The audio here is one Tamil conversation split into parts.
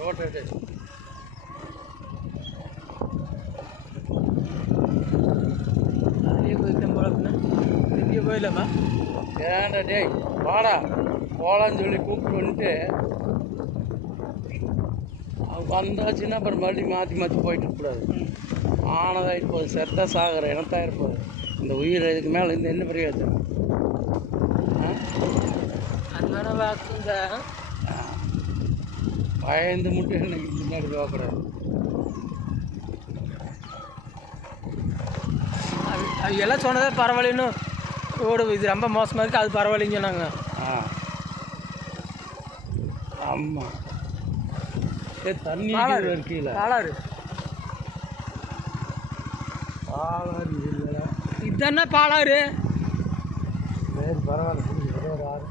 ரோட்டை அதுலேயே போய்ட்டேன் போலக்குண்ணா திருப்பிய போயிடலாமா? ஏன்டா டேய் வாடா போகலான்னு சொல்லி கூப்பிட்டு வந்துட்டு வந்தாச்சுன்னா அப்புறம் மறுபடியும் மாற்றி போயிட்டு இருக்கக்கூடாது. ஆனதாக இருப்போது செத்தா சாகிற இனத்தாக இருப்போது. இந்த உயிர் இதுக்கு மேலே இந்த என்ன பிரயோஜனம்? அன்பான வாக்குங்க பயந்து முட்டு எனக்கு முன்னாடி போகக்கூடாது. அது எல்லாம் சொன்னதே பரவாயில்லன்னு ஓடு. இது ரொம்ப மோசமாக இருக்குது, அது பரவாயில்லைன்னு சொன்னாங்க. ஆமாம் தண்ணி கீழே பாலாறு இல்லை இதுதானே பாலாறு. சரி பரவாயில்ல ஒரு ஆறு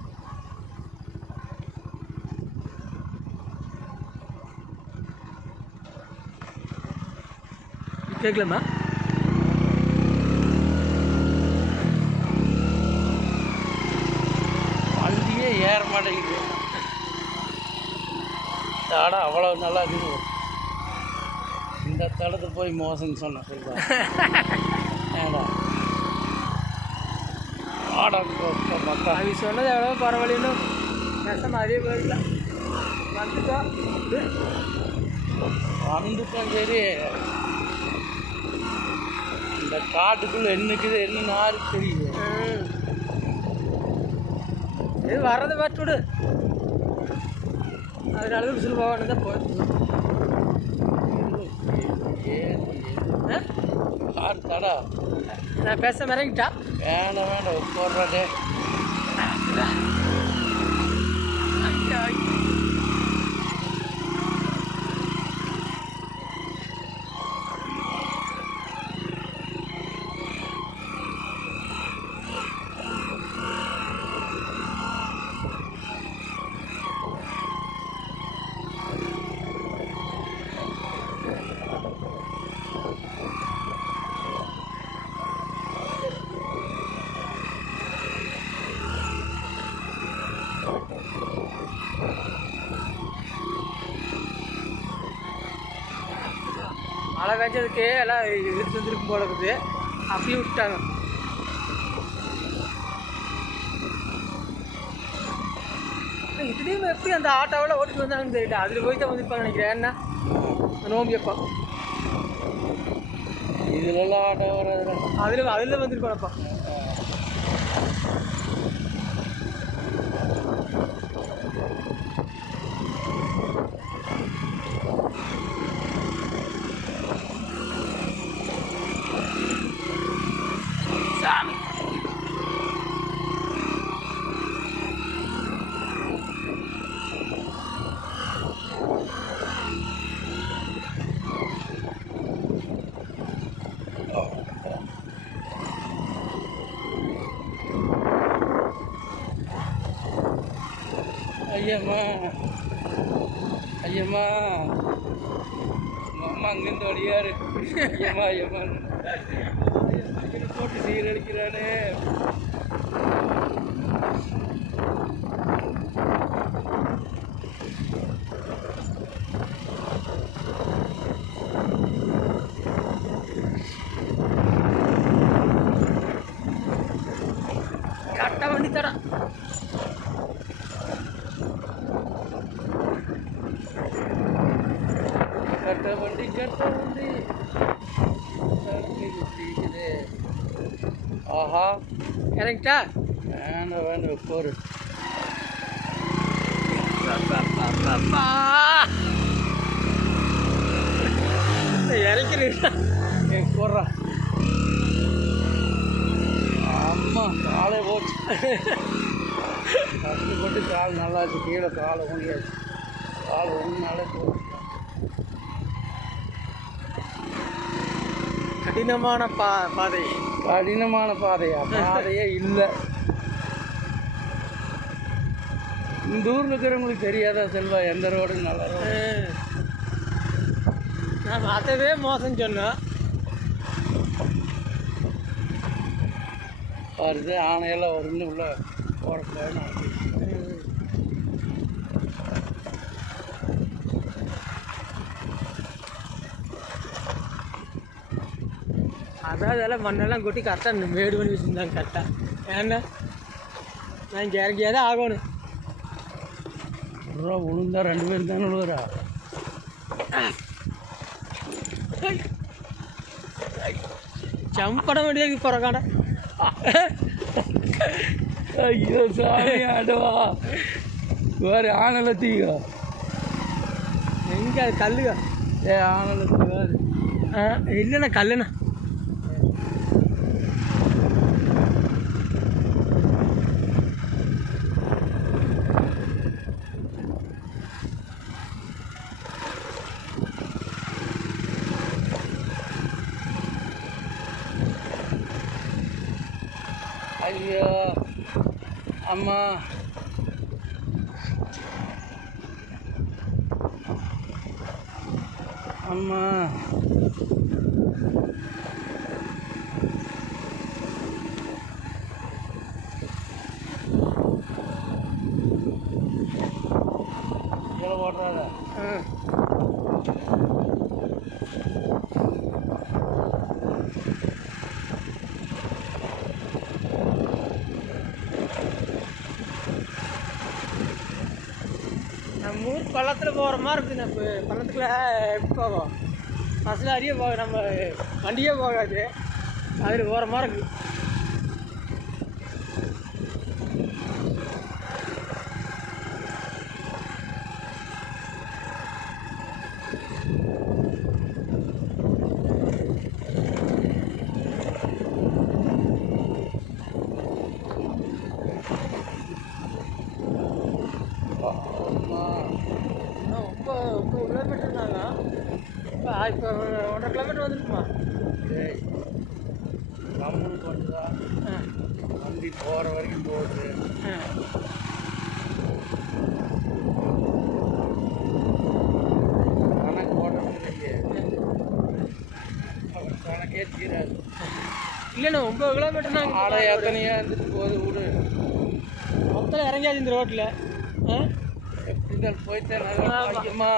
கேட்கலாமா? வண்டியே ஏற மாட்டேங்குது. தடம் அவ்வளோ நல்லா இருக்குது. இந்த தடத்தை போய் மோசம்னு சொன்ன சொல்லுவா ஏடா மக்கா அது சொன்னது எவ்வளோ பரவாயில்லன்னு நஷ்டம் அதே போயிடலாம். வந்துட்டோம் சரி. இந்த காட்டுக்குள்ளே என்னக்குது என்ன நாரு தெரியுது. இது வர்றதை பார்த்து விடு. அதனால தான் விசில் போவான்னு தான் போயிட்டு கார் தடா. நான் பேச இறங்கிட்டா வேண்டாம் போடுறாடே. மழை பெஞ்சதுக்கு எல்லாம் இழுத்து வந்துருக்கும் போல இருக்குது. அப்படியே விட்டாங்க. இதுலேயும் எப்படி அந்த ஆட்டோவில் ஓட்டிட்டு வந்தாங்கன்னு தெரியல. அதில் போய் தான் வந்துருப்பாங்க நினைக்கிறேன். என்ன நோம்பியப்பா இதுலலாம் ஆட்டோ வராது. அதில் வந்துருப்பானப்பா. சாமி ஐயம்மா ஐயம்மா அம்மா அங்கேருந்து வழியாரு. ஐயம்மா போட்டு சீரழிக்கிறானே. கட்ட வண்டி தடா. கட்ட வண்டி ஆஹா இறங்கிட்டா? வேண்டாம் போரு. இறக்கிறேன் போடுறா. அம்மா காலை போச்சு. கஷ்டப்பட்டு கால் நல்லாச்சு. கீழே காலை ஊனியாச்சு. கால் ஊனாலே போச்சு. கடினமான பாதை. கடினமான பாதையே இல்லை. இந்த ஊரில் இருக்கிறவங்களுக்கு தெரியாதா செல்வா எந்த ரோடு நல்ல ரோடு? நான் அதவே மோசம் சொன்னேன். வருது ஆணையெல்லாம் வரும்னு உள்ள போடக்கூடாதுன்னு அதாவது எல்லாம் மண்ணெல்லாம் கொட்டி கரெக்டாக மேடு பண்ணி வச்சுருந்தாங்க கரெக்டாக. ஏன்னா நான் இங்கே இறங்கியாக தான் ஆகணும். விழுந்தா 2 பேர் தானே விழுகிறா. சம்பட வேண்டியது போகிறக்காண்டா. ஐயோ சாமி ஆடுவா வேறு ஆனல தீங்க எங்கே அது கல்லுங்க? ஆனல தீ வேறு இல்லைண்ணா கல்லுண்ணா. ஐயோ அம்மா அம்மா கீழே ஓடுறாத. நம்ம ஊர் பள்ளத்தில் போகிற மாதிரி இருக்குது. நம்ம பள்ளத்துக்குள்ள எப்படி போகும்? பஸ்ஸில் அறிய போக நம்ம வண்டியே போகாது, அதில் போகிற மாதிரி இருக்குது. ரொம்ப 9 கிலோமீட்டர் தாங்க. இப்போ 1.5 கிலோமீட்டர் வந்துருக்குமா? நம்மளுக்கு வந்துதா வண்டி போகிற வரைக்கும் போகுது. கணக்கு போடுறதுக்கு கணக்கே தீராது. இல்லைண்ணா 9 கிலோமீட்டர்னா ஆடை எத்தனையா இருந்துட்டு போகுது விடு. மொத்தம் இறங்கியாச்சு இந்த ரோட்டில். எப்படி இருந்தாலும் போய்த்தேன். ஐயம்மா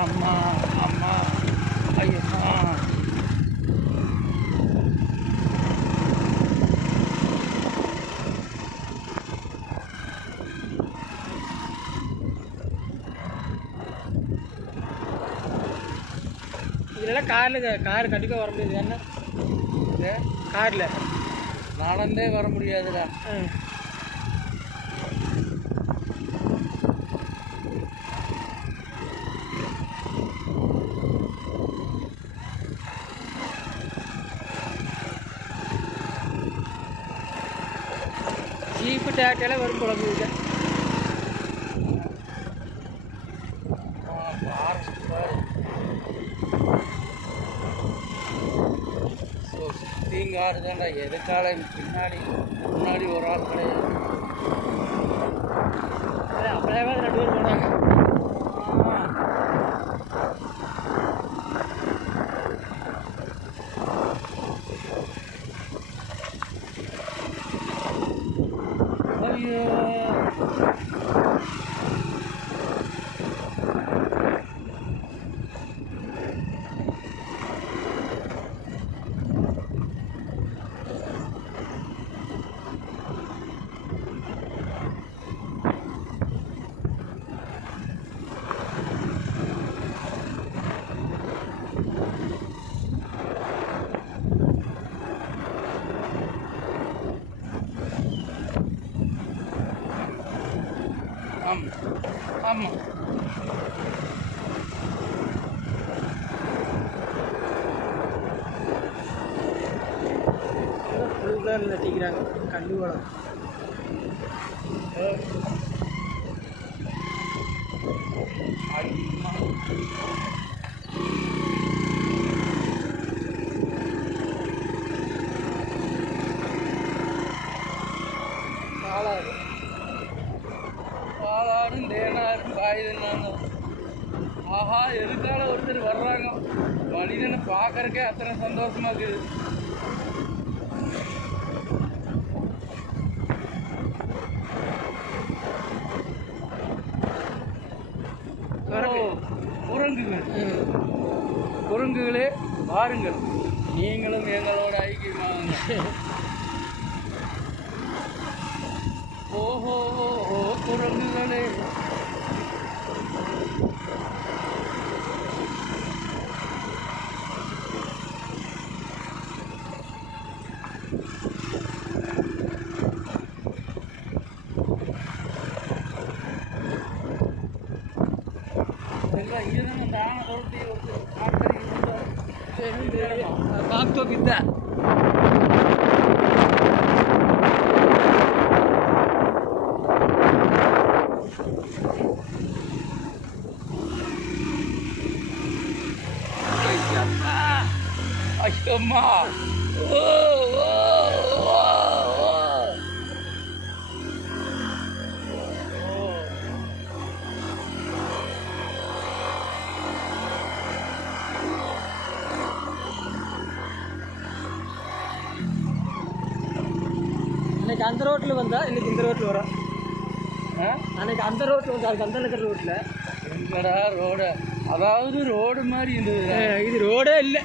அம்மா அம்மா ஐயம்மா இதெல்லாம் கார் கண்டிப்பாக வர முடியாது. என்ன காரில் நடந்தே வர முடியாதுடா. ஜீப்பு டேட்டெல்லாம் வரும் குழம்பு. தீங்காடு தான்டா. எதுக்கால முன்னாடி ஒரு ஆள் கிடையாது. அப்படியே 2 பேர் போனாங்க. ஐயோ ஆமாம் ஃபுல் கலரில் நட்டிக்கிறாங்க கல்லு வளம். பாலாடும் தேனாரும் காயுதுன்னாங்க. ஆஹா எதுக்கால ஒருத்தர் வர்றாங்க. மனிதனை பார்க்கறக்கே அத்தனை சந்தோஷமா இருக்குது. குரங்குகளே வாருங்கள். நீங்களும் எங்களோட ஐக்கியமாகுங்க. ஓஹோ ஓ குரங்குகளே, இங்கே தான் அந்த ஆனை ரோட்டி காத்தோப்பித்த ஐயம்மா. ஓ அன்னைக்கு அந்த ரோட்டில் வந்தால் இன்னைக்கு இந்த ரோட்டில் வரும். அன்னைக்கு அந்த ரோட்டில் வந்தா அதுக்கு அந்த இருக்கிற ரோட்டில் எங்கடா ரோடு, அதாவது ரோடு மாதிரி இருந்தது. இது ரோடே இல்லை.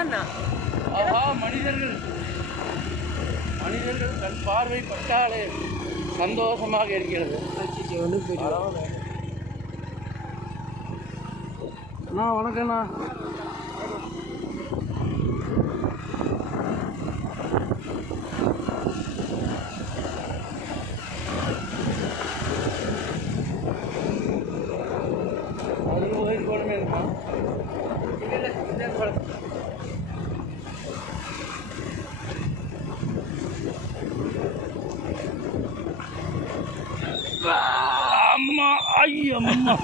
ஏன்னா ஆஹா, மனிதர்கள் கண் பார்வை பட்டாலே சந்தோஷமாக இருக்கிறது. அண்ணா வணக்கண்ணா. அது கோயில் போடமே இருக்கா? அம்மா ஐயம்மா.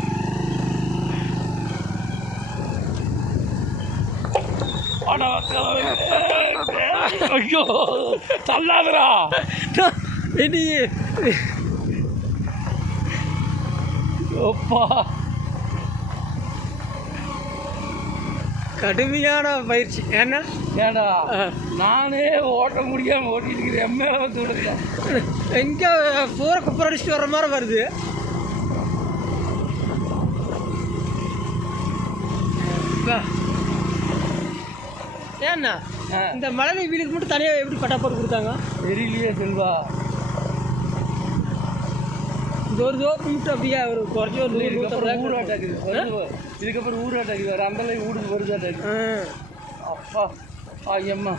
ஐயோ தள்ளாதரா. அப்பா கடுமையான பயிற்சி. ஏன்னா ஏடா நானே ஓட்ட முடியாமல் ஓட்டிட்டு இருக்கிறேன். எம்மையில வந்து விடுறேன். எங்கே பூரா குப்பரை அடிச்சுட்டு வர்ற மாதிரி வருது. ஏன்னா இந்த மழை வீலுக்கு மட்டும் தனியாக எப்படி பட்டா போட்டு கொடுத்தாங்க தெரியலையே செல்வா. இந்த ஒரு தோப்பு மட்டும் அப்படியே ஒரு குறைச்சி ஒரு ஊராட்டாக்குது. இதுக்கப்புறம் ஊராட்டாக்குது. வேறு அந்த ஊடுக்கு வருதாட்டாக்கு. அப்பா ஐயம்மா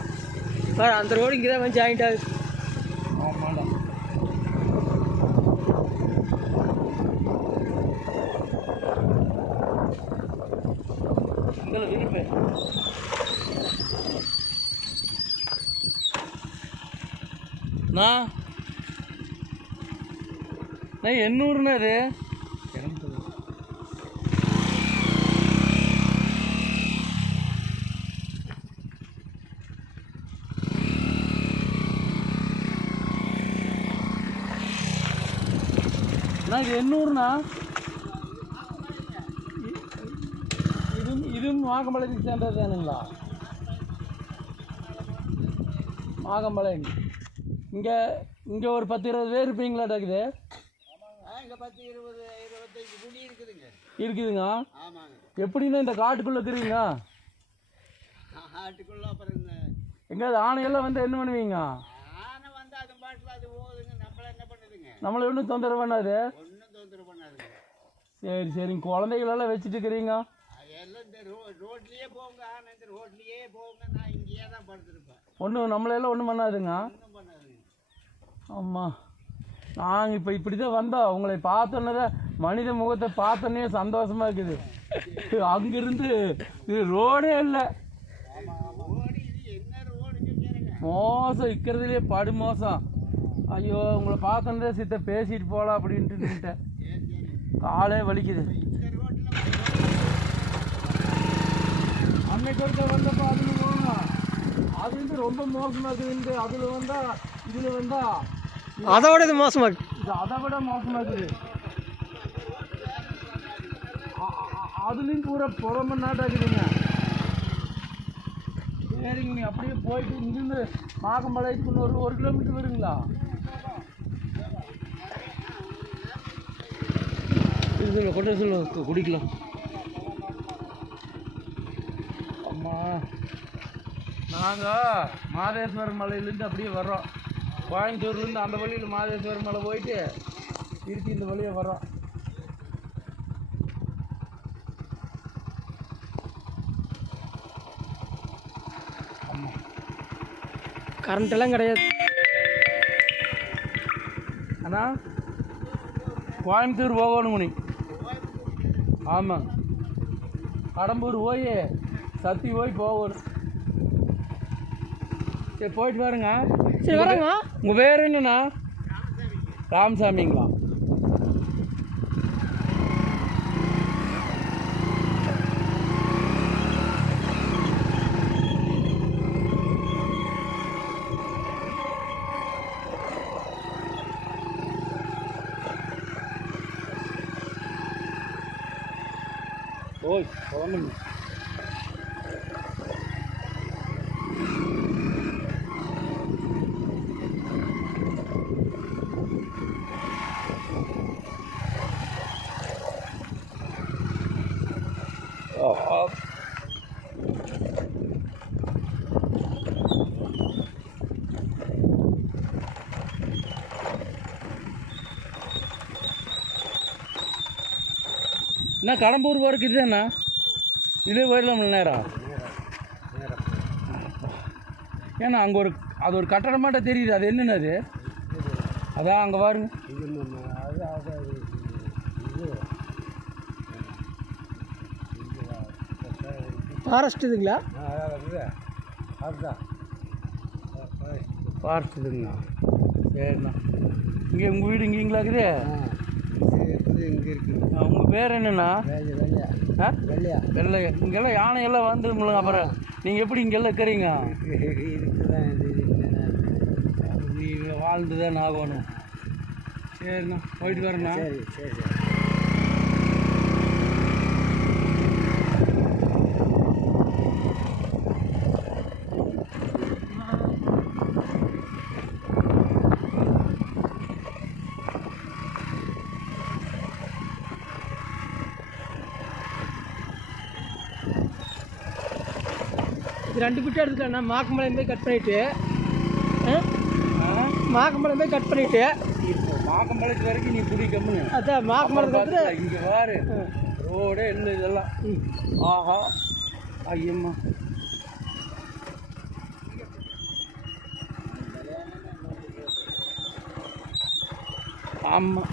சார் அந்த ரோடு இங்கே தான் வந்து ஜாயிண்ட் ஆகுது. ஆமாண்டா. இதில் விருப்பேன் நான் எண்ணூறுண்ணா அது. இது 800ண்ணா. இதுவும் மாகம்பாளையத்துக்கு சேர்ந்தது தானுங்களா? மாகம்பாளையம் இங்கே ஒரு 10-20 பேர் இருப்பீங்களாட்டாக்குது. இருக்குதுங்க. எப்படின்னா இந்த காட்டுக்குள்ளே இருக்கிறீங்க. எங்கேயாவது ஆணையெல்லாம் வந்து என்ன பண்ணுவீங்க? நம்மளை ஒன்றும் தொந்தரவு பண்ணாது. சரி சரிங்க. குழந்தைகளெல்லாம் வச்சுட்டு இருக்கிறீங்க. ஒன்றும் நம்மளெல்லாம் ஒன்றும் பண்ணாதுங்க. ஆமாம். நாங்கள் இப்போ இப்படி தான் வந்தோம். உங்களை பார்த்தோன்னே மனித முகத்தை பார்த்தோன்னே சந்தோஷமாக இருக்குது. அங்கேருந்து இது ரோடே இல்லை. மோசம் இருக்கிறதுலே படு மோசம். ஐயோ உங்களை பார்த்தோன்னே சித்த பேசிட்டு போகலாம் அப்படின்ட்டு காலே வலிக்குது. அன்னைக்கு ஒருக்க வந்தப்போ அதில் போகணும். அது வந்து ரொம்ப மோசமாக இருக்குது. அதில் வந்தால் இதில் வந்தால் அதை விட இது மோசமாக இருக்குது. இது அதை விட மோசமாக இருக்குது. அதுலேயும் பூரா புறம நாட்டாக்குதுங்க. சரிங்க. நீ அப்படியே போயிட்டு இங்கிருந்து மாகம்பாளையத்துக்கு 1 கிலோமீட்டர் வருங்களா? கொட்ட சொல்ல குடிக்கலாம். அம்மா நாங்கள் மாதேஸ்வரர் மலையிலேருந்து அப்படியே வர்றோம். கோயம்புத்தூர்லேருந்து அந்த வழியில் மாதேஸ்வரர் மலை போயிட்டு திருப்பி இந்த வழியை வர்றோம். கரண்ட் எல்லாம் கிடையாது. அண்ணா கோயம்புத்தூர் போகணும் மணி. ஆமாம், கடம்பூர் போய் சத்தி போய் போகணும். சரி போயிட்டு பாருங்க. சரி வரேங்க. உங்கள் பேர் என்னண்ணா? ராமசாமிங்களா? ஓய் கிளம்புங்க. என்ன கடம்பூர் போகிறதுக்கு இதுதாண்ணா? இதே போயிடலாம்ல நேரம். ஏன்னா அங்கே அது ஒரு கட்டடமாட்ட தெரியுது. அது என்னென்ன அது? அதான் அங்கே பாருங்க. ஃபாரஸ்ட் இதுங்களா? ஃபாரஸ்ட் இதுங்களா? சரிண்ணா. இங்கே உங்கள் வீடு இங்கேங்களா இருக்குது? இங்கே இருக்குது. உங்கள் பேர் என்னண்ணா? வெள்ளையா. வெள்ளையா. இங்கெல்லாம் யானையெல்லாம் வந்துருமில்ல. அப்புறம் நீங்கள் எப்படி இங்கெல்லாம் இருக்கிறீங்க? நீங்கள் வாழ்ந்து தான் ஆகணும். சரிண்ணா போயிட்டு வரேண்ணா. சரி சரி சரி. இது 2 பிட்டு எடுத்துக்கலாம். மாக்கம்பழம் போய் கட் பண்ணிவிட்டு மாக்கம்பழம் போய் கட் பண்ணிவிட்டு இப்போ மாக்கம்பழத்து வரைக்கும் நீ புடி கம்முன்னு. அதான் மாக்கம்பழத்துக்கு இங்கே பாரு ரோடே இல்லை இதெல்லாம். ஆஹா ஐயம்மா. ஆமாம்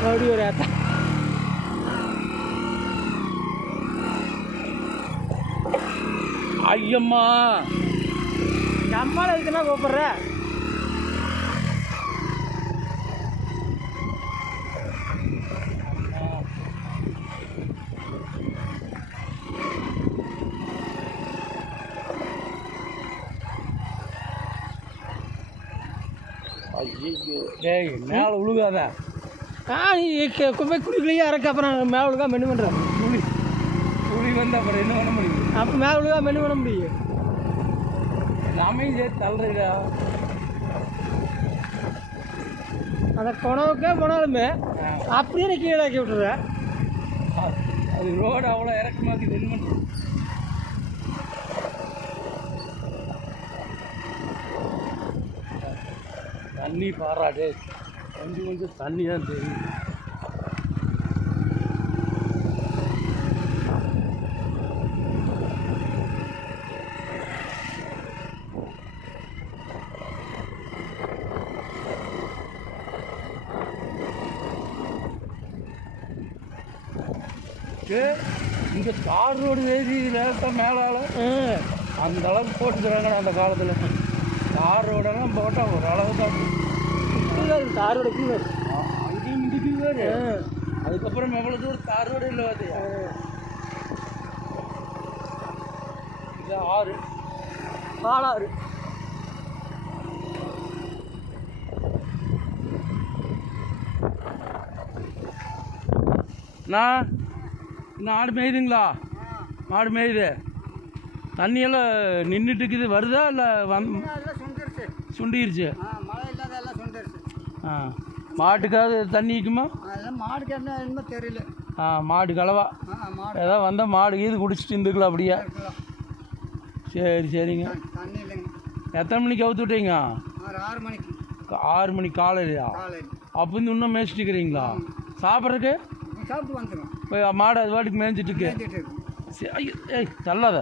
மறுபடியும் ஒரு ஏத்தா. ஐயம்மா அம்மாவில் இதுக்குன்னா கூப்பிட்ற. ஐயோ டேய் மேலே விழுகாத. நீ போய் குடிக்கலையே இறக்க. அப்புறம் மேலே விழுகா மெனு பண்ணுறேன். புளி வந்து அப்புறம் என்ன பண்ண முடியும்? அப்போ மேலே விழுகா மெனு பண்ண முடியும். நாமே சேர்த்து தள்ளுறா. அந்த குணவுக்கே போனாலுமே அப்படியே நீ கீழே ஆக்கி விட்டுற. அது ரோடு அவ்வளோ இறக்கமாக்கி என்ன பண்ணுறது? தண்ணி பாராடு கொஞ்சம் கொஞ்சம் தண்ணி தான் தெரியும். இங்கே தார் ரோடு ஏறி லேட்டாக மேலால் அந்த அளவுக்கு போட்டுக்கிறாங்கண்ணா. அந்த காலத்தில் தார் ரோடெல்லாம் போட்டால் ஒரு அளவு தான். தார் ரோடு அங்கேயும் மிதிக்குது. அதுக்கப்புறம் எவ்வளோ தூரம் தார் ரோடு இல்லை. அது இது ஆறு பாலாறு. இன்னும் ஆடு மேயுதுங்களா? மாடு மேயுது. தண்ணியெல்லாம் நின்றுட்டு இருக்குது. வருதா இல்லை சுண்டிருச்சு. மழை இல்லாத எல்லாம் சுண்டிருச்சு. மாட்டுக்காவது தண்ணி இருக்குமா? அதெல்லாம் மாடுக்கு என்னமோ தெரியல. மாடு கலவா மாடு ஏதாவது வந்தால் மாடு இது குடிச்சிட்டு இருந்துக்கலாம் அப்படியே. இருக்கலாம். சரி சரிங்க. தண்ணி இல்லைங்க. எத்தனை மணிக்கு அவுத்து விட்டீங்க? 6 மணிக்கு. 6 மணிக்கு காலையிலையா? காலையில். அப்போ இன்னும் மேய்ச்சிட்டு இருக்கிறீங்களா? சாப்பிட்றதுக்கு சாப்பிட்டு வந்துடும். இப்போ மாடு அது வாட்டுக்கு மேய்ஞ்சிட்டு இருக்கு. மேய்ஞ்சிட்டு இருக்கு. ஐயோ ஏய் தள்ளாத.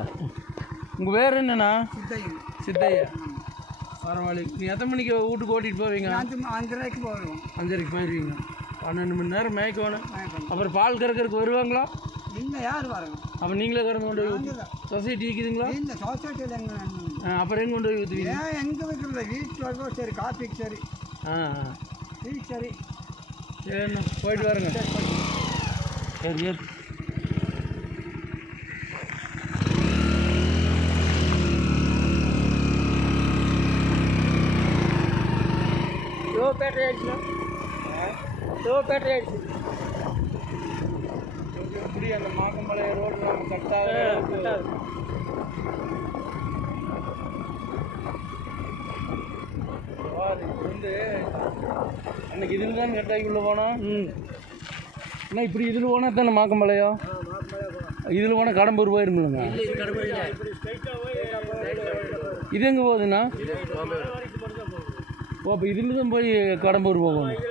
உங்கள் பேர் என்னண்ணா? சித்தையும். சித்தையா. பரவாயில்ல. நீ எத்தனை மணிக்கு வீட்டுக்கு ஓட்டிகிட்டு போவீங்க? 5:30க்கு போயிடுவோம். 5:30க்கு போயிடுவீங்க. 12 மணி நேரம் மேய்க்கணும். அப்புறம் பால் கறக்கிறதுக்கு வருவாங்களா? இல்லை, யார் வராங்க? அப்போ நீங்களே கறந்து கொண்டு போய் சொசைட்டி இருக்குதுங்களா? இல்லை, சொசைட்டியில் எங்கே? அப்புறம் எங்கே கொண்டு போய் ஊற்றுவீங்க? ஏன் எங்கே வைக்கிறத? வீட்டில் இருக்கோம். சரி, காஃபிக்கு சரி. டீக்கு சரி. சரிண்ணா போயிட்டு வரேங்க. சரி சரி. லோ பேட்டரி ஆயிடுச்சுண்ணா. லோ பேட்டரி ஆயிடுச்சு. எப்படி அந்த மாக்கமலை ரோடு கட்டாக வந்து அன்னைக்கு இதில் தான் கட்டாக்கி உள்ள போனோம். அண்ணா இப்படி இதில் போனால் தானே மாக்கமலையோ? இதில் போனால் கடம்பூர் போயிருமில்லைங்க. இது எங்கே போகுதுண்ணா? ஓ அப்போ இதில் தான் போய் கடம்பூர் போகணும்.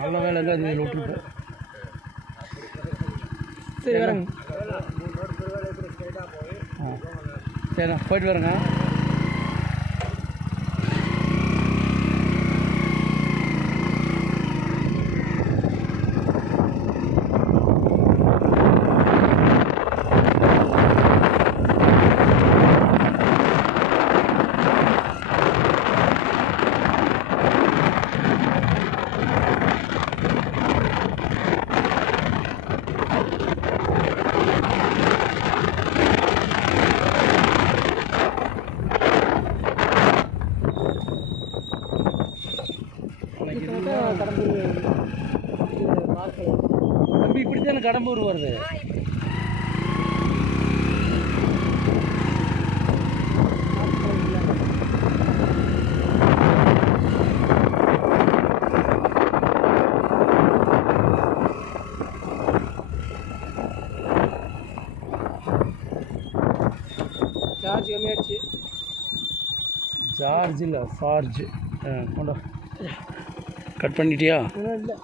நல்ல வேலைங்க அது இதில் விட்டுருப்போம். சரி வரேங்க. சரிண்ணா போயிட்டு வரேங்க. தம்பி இப்படி தானே கடம்பூர் வருது? சார்ஜ் கம்மியாகிடுச்சு. சார்ஜ் இல்லை, சார்ஜ். கொண்டா கட் பண்ணிட்டியா? இல்லை.